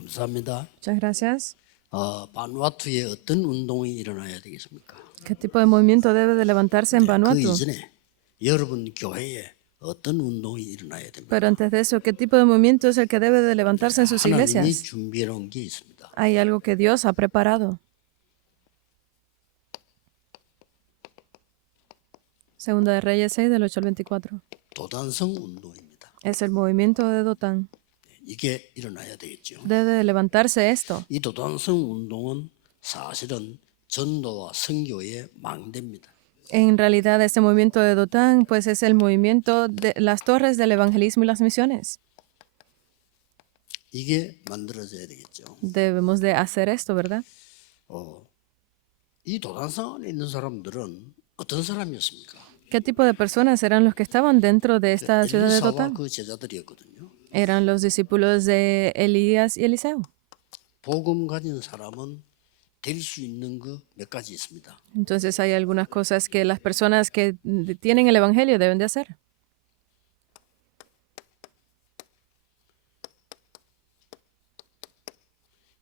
감사합니다. Muchas gracias. 바누아투에 어떤 운동이 일어나야 되겠습니까? ¿Qué tipo de movimiento debe de levantarse en 그 Vanuatu? 이전에 여러분 교회에 어떤 운동이 일어나야 됩니까? Pero antes de eso, ¿qué tipo de movimiento es el que debe de levantarse en sus 하나님이 iglesias? 준비해 놓은 게 있습니다. Hay algo que Dios ha preparado. Segunda de Reyes 6, del 8 al 24. 도단성 운동입니다. Es el movimiento de Dotán. 이게 일어나야 되겠죠. Debe de levantarse esto. 이 도단성 운동은 사실은 전도와 선교의 망대입니다. En realidad, este movimiento de Dotán, pues es el movimiento de las torres del evangelismo y las misiones. 이게 만들어져야 되겠죠. Debemos de hacer esto, ¿verdad? 이 도단성 안에 있는 사람들은 어떤 사람이었습니까? ¿Qué tipo de personas eran los que estaban dentro de esta ciudad de 엘리사와 Dotán? 그 제자들이었거든요. Eran los discípulos de Elías y Eliseo. 복음 가진 사람은 될 수 있는 거 몇 가지 있습니다. Entonces hay algunas cosas que las personas que tienen el evangelio deben de hacer.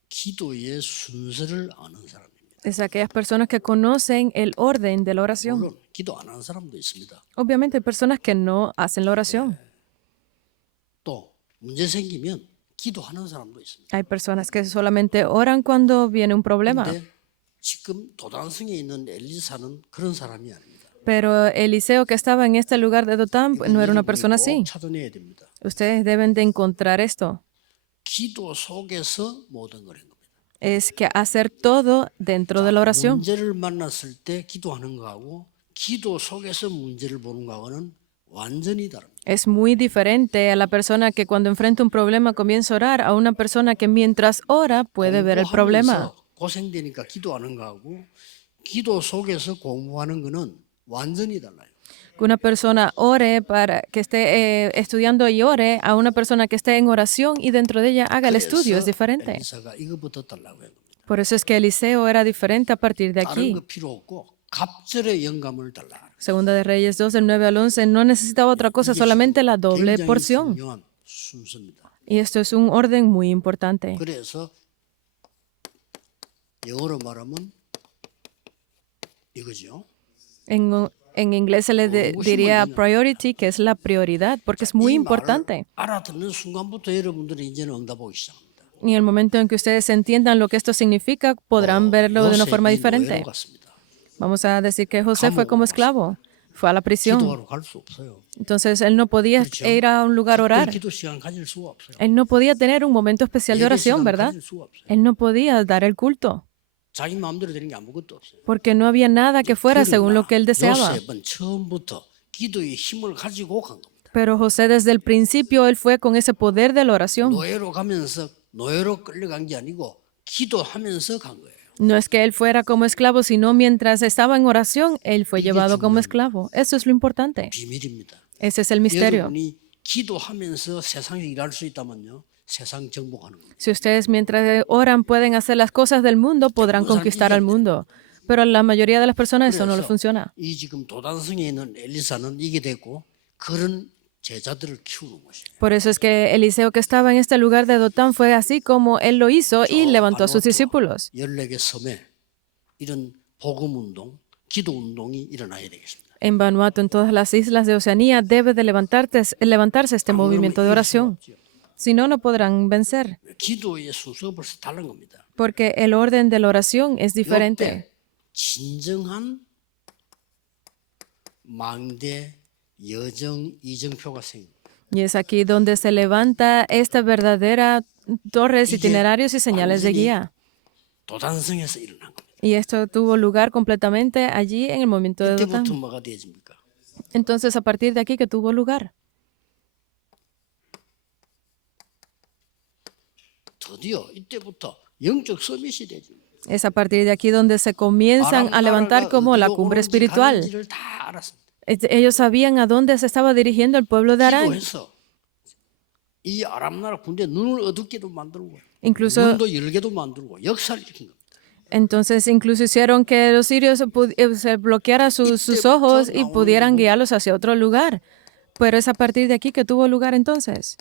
기도의 순서를 아는 사람입니다. Es aquellas personas que conocen el orden de la oración. 물론 기도 안 하는 사람도 있습니다. Obviamente hay personas que no hacen la oración. 또 문제 생기면 기도하는 사람도 있습니다. Hay personas que solamente oran cuando viene un problema. 근데 지금 도단성에 있는 엘리사는 그런 사람이 아닙니다. Pero Eliseo, que estaba en este lugar de Dotán, no era una persona 꼭 así. 찾아내야 됩니다. Ustedes deben de encontrar esto. 기도 속에서 모든 걸 한 겁니다. Es que hacer todo dentro de la oración. 문제를 만났을 때 기도하는 거하고 기도 속에서 문제를 보는 거하고는 완전히 다릅니다. Es muy diferente a la persona que cuando enfrenta un problema comienza a orar a una persona que mientras ora puede ver el problema. 공부하면서 고생되니까 기도하는 거하고 기도 속에서 공부하는 거는 완전히 달라요. Que una persona ore para que esté estudiando y ore a una persona que esté en oración y dentro de ella haga el estudio. Es diferente. 엘리사가 이거부터 달라고 해요. Por eso es que Eliseo era diferente a partir de 다른 aquí. 거 필요 없고 갑절의 영감을 달라. Segunda de Reyes 2, del 9 al 11, no necesitaba otra cosa, solamente la doble 굉장히 porción. 중요한 순서입니다. Y esto es un orden muy importante. 그래서 영어로 말하면 이거죠. En inglés se le diría priority, que es la prioridad, porque es muy 이 말을 importante. 알아듣는 순간부터 여러분들은 이제는 응답하기 시작합니다. Y en el momento en que ustedes entiendan lo que esto significa, podrán verlo de una forma 요셉이 diferente. 노예로 갔습니다. Vamos a decir que José fue como esclavo, fue a la prisión. 기도하러 갈 수 없어요. Entonces él no podía ir a un lugar a orar. 기도 시간 가질 수가 없어요. Él no podía tener un momento especial de 예배 oración, 시간 ¿verdad? 가질 수가 없어요. Él no podía dar el culto, 자기 마음대로 되는 게 아무것도 없어요. porque no había nada que fuera según lo que él deseaba. 요셉은 처음부터 기도의 힘을 가지고 간 겁니다. Pero José desde el principio, él fue con ese poder de la oración. 노예로 가면서 노예로 끌려간 게 아니고 기도하면서 간 거예요. No es que él fuera como esclavo, sino mientras estaba en oración, él fue llevado como esclavo. Eso es lo importante. 비밀입니다. Ese es el misterio. 여러분이 기도하면서 세상에 일할 수 있다면요. 세상 정복하는 겁니다. Si ustedes mientras oran pueden hacer las cosas del mundo, podrán conquistar al mundo. Pero la mayoría de las personas eso no le funciona. 이 지금 도단성에 있는 엘리사는 이게 됐고 그런 제자들을 키우는 것이에요. Por eso es que Eliseo, que estaba en este lugar de Dotán, fue así como él lo hizo y levantó a sus discípulos. 14개 섬에 이런 복음 운동, 기도 운동이 일어나야 되겠습니다. En Vanuatu, en todas las islas de Oceanía, debe de levantarse este movimiento de oración. Si no, no podrán vencer, 기도의 순서가 벌써 다른 겁니다. porque el orden de la oración es diferente. 이때 진정한 망대, 여정, 이정표가 생깁니다. Y es aquí donde se levanta esta verdadera torres, itinerarios y señales de guía. 도단성에서 일어난 겁니다. Y esto tuvo lugar completamente allí en el momento de Dotán. 이때부터 뭐가 되어집니까? Entonces, a partir de aquí que tuvo lugar. 드디어 이때부터 영적 서밋이 되죠. Es a partir de aquí donde se comienzan a levantar como la cumbre espiritual. 다 알았습니다. Ellos sabían a dónde se estaba dirigiendo el pueblo de Arán. 기도해서 이 아람 나라 군대 눈을 어둡게도 만들고 Incluso, 눈도 열게도 만들고 역사를 일으킨 겁니다. entonces, incluso hicieron que los sirios se bloquearan sus ojos y pudieran guiarlos hacia otro lugar. Pero es a partir de aquí que tuvo lugar entonces.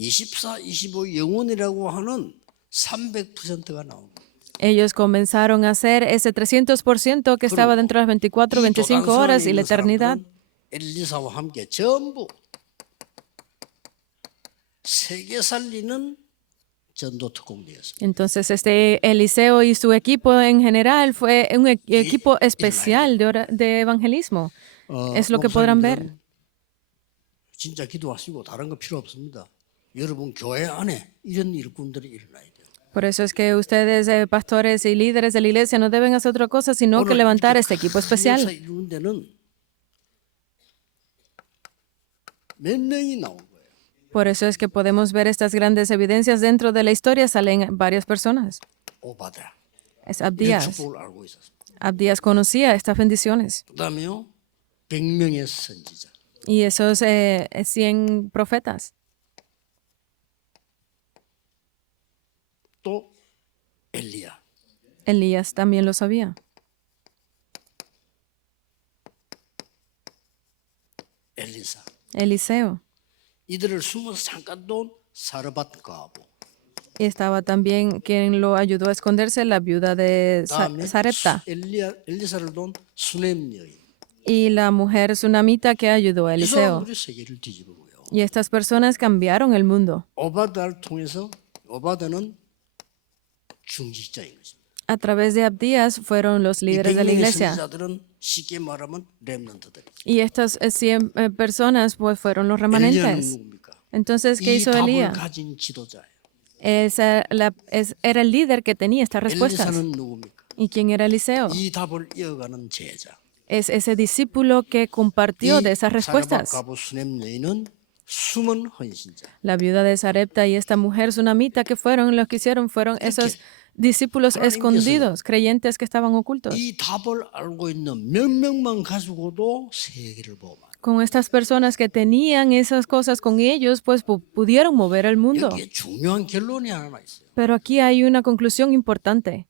24, 25 영혼이라고 하는 300%가 나옵니다. Ellos comenzaron a hacer ese 300% que estaba dentro de las 24, 25 horas y la eternidad. 엘리사와 함께 전부 세계 살리는 전도 특공대였습니다. Entonces, Eliseo y su equipo en general fue un equipo especial de evangelismo. Es lo que podrán ver. 진짜 기도하시고 다른 거 필요 없습니다. 여러분 교회 안에 이런 일꾼들이 일어나야 돼요. Por eso es que ustedes, pastores y líderes de la iglesia, no deben hacer otra cosa sino que levantar este equipo especial. 이루는 데는 몇 명이 나온 거예요. Por eso es que podemos ver estas grandes evidencias dentro de la historia. Salen varias personas. 오바다. Es 이런 Abdías. 축복을 알고 있었습니다. Abdías conocía estas bendiciones. 그다음에요 100명의 선지자. Y esos 100 profetas. 또 엘리야. Elías también lo sabía. 엘리사. Eliseo. 이들을 숨어서 잠깐 돈 사르밧 가보. Y estaba también quien lo ayudó a esconderse, la viuda de 다음에 Sarepta. 엘리사를 돈 수넴 여인. Y la mujer sunamita que ayudó a 이 Eliseo. 사람들이 세계를 뒤집어고요. Y estas personas cambiaron el mundo. 오바다를 통해서 오바다는 중직자인 것입니다. A través de Abdías fueron los 이 líderes de la 100명의 iglesia. 선지자들은 쉽게 말하면 렘넌트들이. Y estas 100 personas pues fueron los 엘리야는 remanentes. 누굽니까? Entonces, ¿qué 이 hizo 답을 Elías? 가진 지도자예요. Era el líder que tenía estas respuestas. 엘리사는 누굽니까? ¿Y quién era Eliseo? 이 답을 이어가는 제자. Es ese discípulo que compartió de esas respuestas. 사르밧 가보 수넴 여인은 숨은 헌신자. La viuda de Sarepta y esta mujer sunamita que fueron los que hicieron fueron esos discípulos escondidos, creyentes que estaban ocultos. 이 답을 알고 있는 몇 명만 가지고도 세계를 보호만. Con estas personas que tenían esas cosas con ellos, pues pudieron mover el mundo. 여기에 중요한 결론이 하나 있어요. Pero aquí hay una conclusión importante.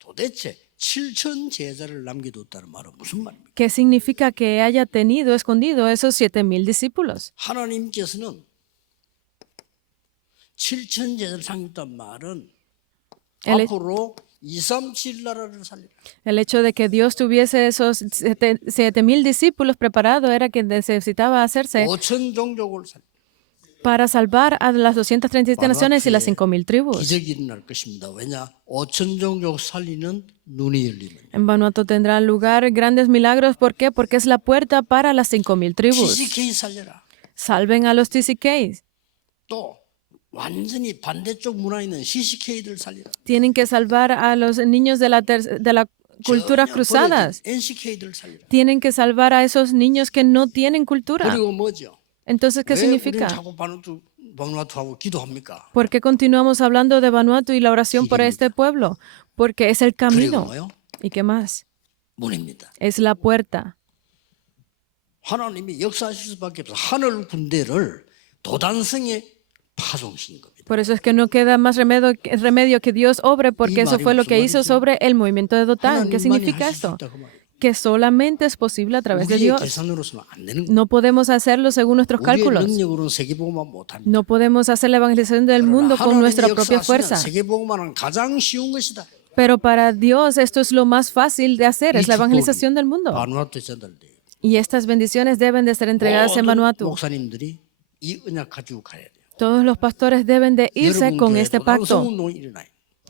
도대체 7천 제자를 남겨뒀다는 말은 무슨 말입니까? ¿Qué significa que haya tenido escondido esos 7,000 discípulos? 하나님께서는 7천 제자를 남겼단 말은 El, 앞으로 237 나라를 살리라. el hecho de que Dios tuviese esos 7,000 discípulos preparados era que necesitaba hacerse 5천 종족을 살리라. para salvar a las 237 naciones y las 5,000 tribus. 기적이 일어날 것입니다. 왜냐? 5천 종족 살리는 눈이 열리는. En Vanuatu tendrán lugar grandes milagros. ¿Por qué? Porque es la puerta para las 5,000 tribus. TCK 살려라. Salven a los TCKs. 또 완전히 반대쪽 문화에 있는 CCK들 살려라. Tienen que salvar a los niños de la culturas cruzadas. NCK들 살려라. Tienen que salvar a esos niños que no tienen cultura. 그리고 뭐죠? Entonces, ¿qué 왜 우리는 significa? 자꾸 바누아투하고 기도합니까? ¿Por qué continuamos hablando de Vanuatu y la oración por este pueblo? Porque es el 그리고 camino. 뭐요? ¿Y qué más? 문입니다. Es la puerta. 하나님이 역사하실 수밖에 없어. 하늘 군대를 도단성에 파송신 겁니다. Por eso es que no queda más remedio que Dios obre, porque eso fue lo que hizo sobre el movimiento de Dotán. ¿Qué significa esto? Que solamente es posible a través de 우리의 Dios. 계산으로서는 안 되는 거예요. No podemos hacerlo según nuestros 우리의 cálculos. 능력으로는 세계복음만 못합니다. No podemos hacer la evangelización del mundo con nuestra propia fuerza. 세계복음만은 가장 쉬운 것이다. Pero para Dios esto es lo más fácil de hacer, es la evangelización del mundo. 바누아투 제자들이 Y estas bendiciones deben de ser entregadas en Vanuatu. 목사님들이 이 언약 가지고 가야 돼요. Todos los pastores deben de irse con este pacto. 운동이 일어나요.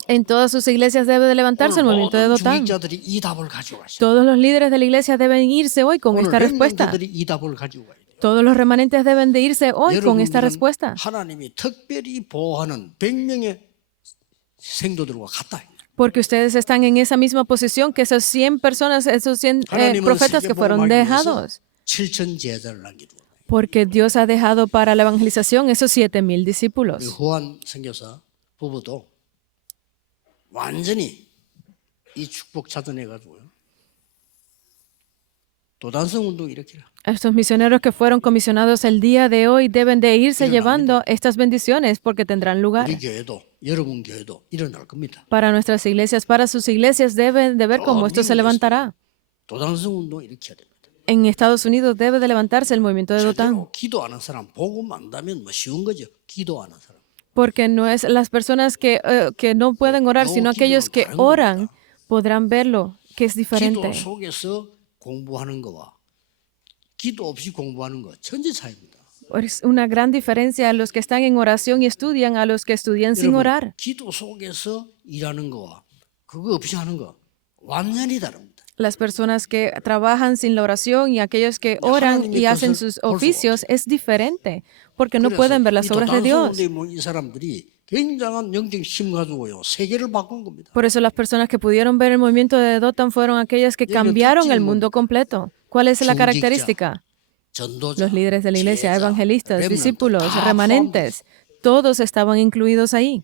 En todas sus iglesias debe de levantarse el movimiento de Dotán. 중직자들이 이 답을 가지고 가셔야 돼요. Todos los líderes de la iglesia deben irse hoy con esta respuesta. 렘넌트들이 이 답을 가지고 가야 돼요. Todos los remanentes deben de irse hoy con esta 여러분들은 respuesta. 하나님이 특별히 보호하는 100명의 생도들과 같다. Porque ustedes están en esa misma posición que esas 100 personas, esos 100 profetas que fueron dejados. 7천 제자를 남기고. Porque Dios ha dejado para la evangelización esos 7,000 우리 discípulos. 후한 선교사 부부도 완전히 이 축복 찾아내가지고요. 도단성 운동 일으키라. Estos misioneros que fueron comisionados el día de hoy deben de irse llevando estas bendiciones porque tendrán lugar. 우리 교회도 여러분 교회도 일어날 겁니다. Para nuestras iglesias, para sus iglesias deben de ver cómo esto se levantará. 도단성 운동 일으켜야 됩니다. En Estados Unidos debe de levantarse el movimiento de Dotán, 제대로 기도하는 사람 복음 안다면 뭐 쉬운 거죠. 기도하는 사람. porque no es las personas que no pueden orar, sino aquellos que oran podrán verlo, que es 기도 diferente. 속에서 공부하는 거와 기도 없이 공부하는 거 천지 차이입니다. Es una gran diferencia a los que están en oración y estudian a los que estudian sin 여러분, orar. 기도 속에서 일하는 거와 그거 없이 하는 거 완전히 다릅니다. Las personas que trabajan sin la oración y aquellos que oran y hacen sus oficios es diferente, porque no pueden ver las obras de Dios. 이 사람들이 굉장한 영적 힘 가지고요 세계를 바꾼 겁니다. Por eso las personas que pudieron ver el movimiento de Dothan fueron aquellas que cambiaron el mundo completo. ¿Cuál es la característica? 전도자, Los líderes de la iglesia, 제자, evangelistas, 렘넌트, discípulos, 다 remanentes, todos estaban incluidos ahí.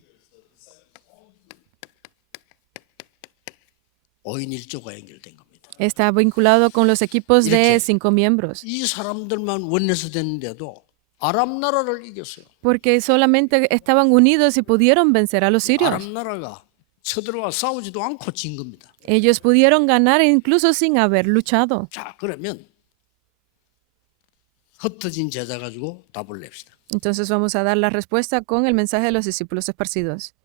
5인 1조가 연결된 겁니다. Está vinculado con los equipos de 5 miembros, 이 사람들만 원내서 됐는데도 아람 나라를 이겼어요. porque solamente estaban unidos y pudieron vencer a los sirios. 아람 나라가 쳐들어와 싸우지도 않고 진 겁니다. Ellos pudieron ganar incluso sin haber luchado. 자, 그러면 흩어진 제자 가지고 답을 냅시다. Entonces vamos a dar la respuesta con el mensaje de los discípulos esparcidos.